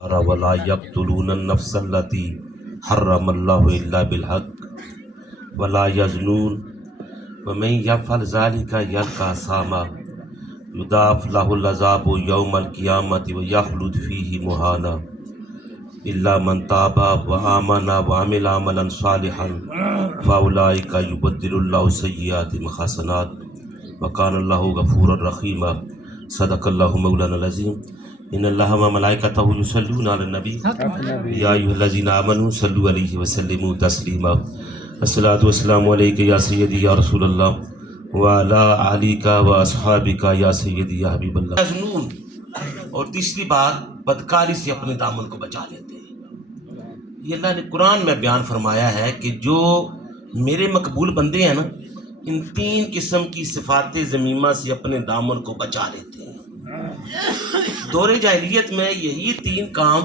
ولا يقتلون النفس التي حرم الله إلا بالحق ولا يزنون ومن يفعل ذلك يلقى أثاما يضاعف له العذاب يوم القيامة ويخلد فيه مهانا إلا من تاب وآمن وعمل عملا صالحا فأولئك يبدل الله سيئاتهم حسنات وكان الله غفورا رحيما صدق الله مولانا العظيم ان اللہ و ملائکتہ یصلون علی النبی یا ایھا الذین آمنوا صلوا علیہ وسلموا تسلیما الصلاۃ والسلام علیک یا سیدی یا رسول اللہ وعلی آلک و اصحابک یا سیدی یا حبیب اللہ۔ اور تیسری بات، بدکاری سے اپنے دامن کو بچا لیتے ہیں۔ یہ اللہ نے قرآن میں بیان فرمایا ہے کہ جو میرے مقبول بندے ہیں نا، ان تین قسم کی صفات ذمیمہ سے اپنے دامن کو بچا لیتے ہیں۔ دور جاہلیت میں یہی تین کام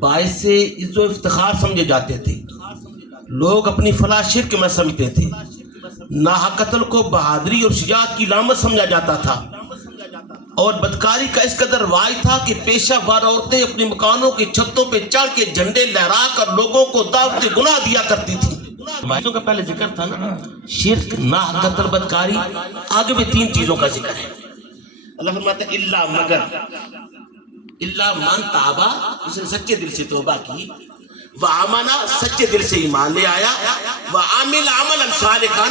باعث عز و افتخار سمجھے جاتے تھے۔ لوگ اپنی فلاح شرک میں سمجھتے تھے۔ ناحق قتل کو بہادری اور شجاعت کی علامت سمجھا جاتا تھا، اور بدکاری کا اس قدر رواج تھا کہ پیشہ ور عورتیں اپنی مکانوں کی چھتوں پہ چڑھ کے جھنڈے لہرا کر لوگوں کو دعوت گناہ دیا کرتی تھی۔ مائزوں کا پہلے ذکر تھا نا، شرک، ناحق قتل، بدکاری، آگے بھی تین چیزوں کا ذکر ہے۔ اللہ فرماتا ہے الا مگر، الا من تابا، اس نے سچے دل سے توبہ کی، وآمنا، سچے دل سے ایمان لے آیا، وعمل عملا صالحا،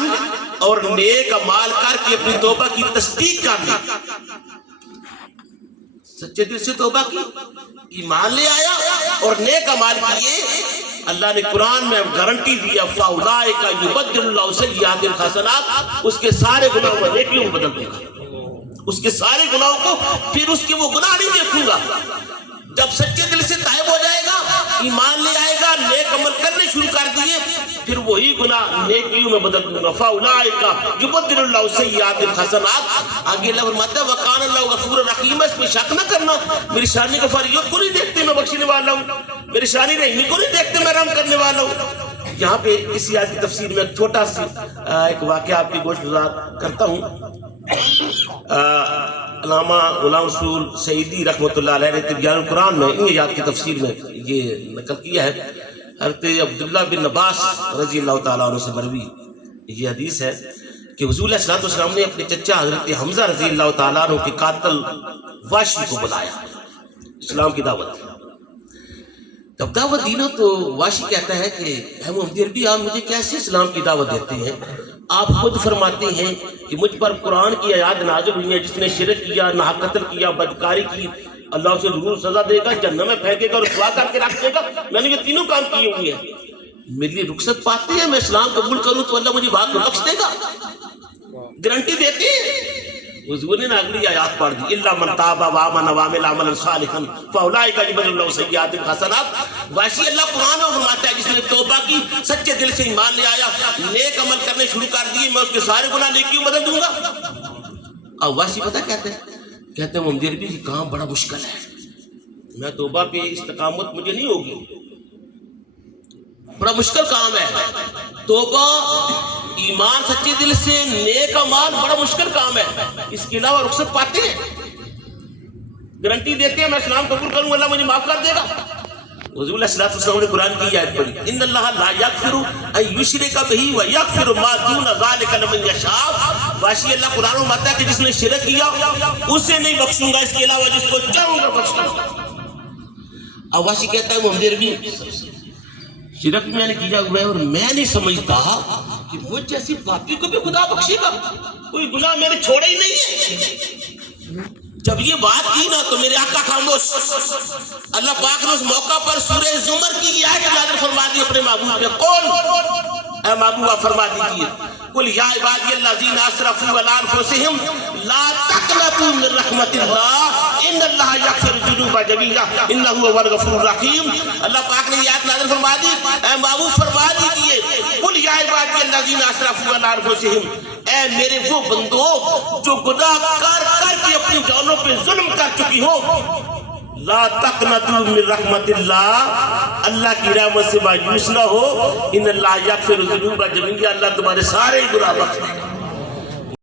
اور نیک اعمال کر کے اپنی توبہ کی تصدیق کر دی۔ سچے دل سے توبہ کی، ایمان لے آیا اور نیک اعمال کیے، اللہ نے قرآن میں گارنٹی دیا فَأُولَٰئِكَ يُبَدِّلُ اللَّهُ سَيِّئَاتِهِمْ حَسَنَاتٍ، اس کے سارے گناہوں کو نیکیوں میں بدل دوں گا، اس کے سارے گناہوں کو پھر اس کے وہ گناہ نہیں دیکھوں گا۔ جب سچے دل سے تائب ہو جائے گا، ایمان لے آئے گا، نیک عمل کرنے شروع کر دیے، پھر وہی گناہ نیکیوں میں بدل دوں گا۔ فَأُولَٰئِكَ يُبَدِّلُ اللَّهُ سَيِّئَاتِهِمْ حَسَنَاتٍ۔ آگے اللہ فرماتا ہے وَكَانَ اللَّهُ غَفُورًا رَحِيمًا، اس میں شک نہ کرنا، میری شانی کا فریاد کو نہیں دیکھتے میں بخشنے والا ہوں، میری شانی رحمی کو نہیں دیکھتے میں رحم کرنے والا ہوں۔ یہاں پہ اس آیت کی تفسیر میں ایک چھوٹا سا ایک واقعہ آپ کی گوشت گزار کرتا ہوں۔ علامہ غلام رسول سعیدی رحمۃ اللہ علیہ نے تبیان القرآن میں ان آیات کی تفسیر میں یہ نقل کیا ہے۔ حضرت عبداللہ بن عباس رضی اللہ تعالیٰ عنہ سے مروی یہ حدیث ہے کہ حضور علیہ السلام نے اپنے چچا حضرت حمزہ رضی اللہ تعالیٰ عنہ کے قاتل واشی کو بلایا اسلام کی دعوت۔ جب دعوت دی نا تو واشی کہتا ہے کہ اے محمد عربی، آپ مجھے کیسے اسلام کی دعوت دیتے ہیں؟ آپ خود فرماتے ہیں کہ مجھ پر قرآن کی آیات نازل ہوئی ہیں، جس نے شرک کیا، ناحق قتل کیا، بدکاری کی، اللہ اسے ضرور سزا دے گا، جہنم میں پھینکے گا اور رسوا کر کے رکھ دے گا۔ میں نے یہ تینوں کام کیے ہوئے ہیں، میرے لیے رخصت پاتے ہیں، میں اسلام قبول کروں تو اللہ مجھے بات کو بخش دے گا، گارنٹی دیتے ہیں۔ حضور نے اگلی آیات پڑھ دی الا من تاب وآمن وعمل عملا صالحا فاولئک یبدل اللہ سیئاتہم حسنات۔ ویسے اللہ قرآن میں فرماتا ہے جس نے توبہ کی، سچے دل سے ایمان لے آیا، نیک عمل کرنے شروع کر دیے، میں اس کے سارے گناہ نیکیوں بدل دوں گا۔ اب ویسے پتہ کہتے ہیں ممدیر بھی یہ کام بڑا مشکل ہے، میں توبہ پہ استقامت مجھے نہیں ہوگی، بڑا مشکل کام ہے توبہ، ایمان سچے دل سے، نیک اعمال، بڑا مشکل کام ہے۔ اس کے علاوہ رخصت پاتے ہیں، گارنٹی دیتے ہیں میں اسلام قبول کروں اللہ مجھے معاف کر دے گا۔ حضور علیہ السلام نے قرآن کی آیت پڑھی ان اللہ لا یغفر ان یشرک بہ ویغفر ما دون ذلک لمن یشاء۔ واشی اللہ قرآن میں فرماتا ہے کہ جس نے شرک کیا اسے نہیں بخشوں گا، اس کے علاوہ جس کو چاہوں گا بخشوں گا۔ اب واشی کہتا ہے محمد عربی، شرک میں نے کیا ہوا ہے اور میں نہیں سمجھتا کہ مجھ جیسی پاپی کو بھی خدا بخشے گا، کوئی گناہ میں نے چھوڑا ہی نہیں ہے۔ جب یہ بات کی نا تو میرے آقا خاموش، اللہ پاک نے اس موقع پر سورہ زمر کی یہ آیت نازل فرما دی اپنے محبوب پہ، کون اے محبوبہ فرما دیجیے قل یا عبادی الذین اسرفوا علی انفسہم لا تقنطوا من رحمت اللہ ان اللہ یغفر الذنوب جميعا انہ هو الغفور الرحیم۔ اللہ پاک نے یہ آیت نازل فرما دی، اے محبوب فرما دیجیے قل یا عبادی الذین اسرفوا علی انفسہم، اے میرے وہ بندو جو گناہ کر کر کے اپنی جانوں پہ ظلم کر چکی ہو، لا تقنطوا من رحمت اللہ، اللہ کی رحمت سے مایوس نہ ہو، ان اللہ یغفر الذنوب جميعا، اللہ تمہارے سارے گناہ بخش دے گا۔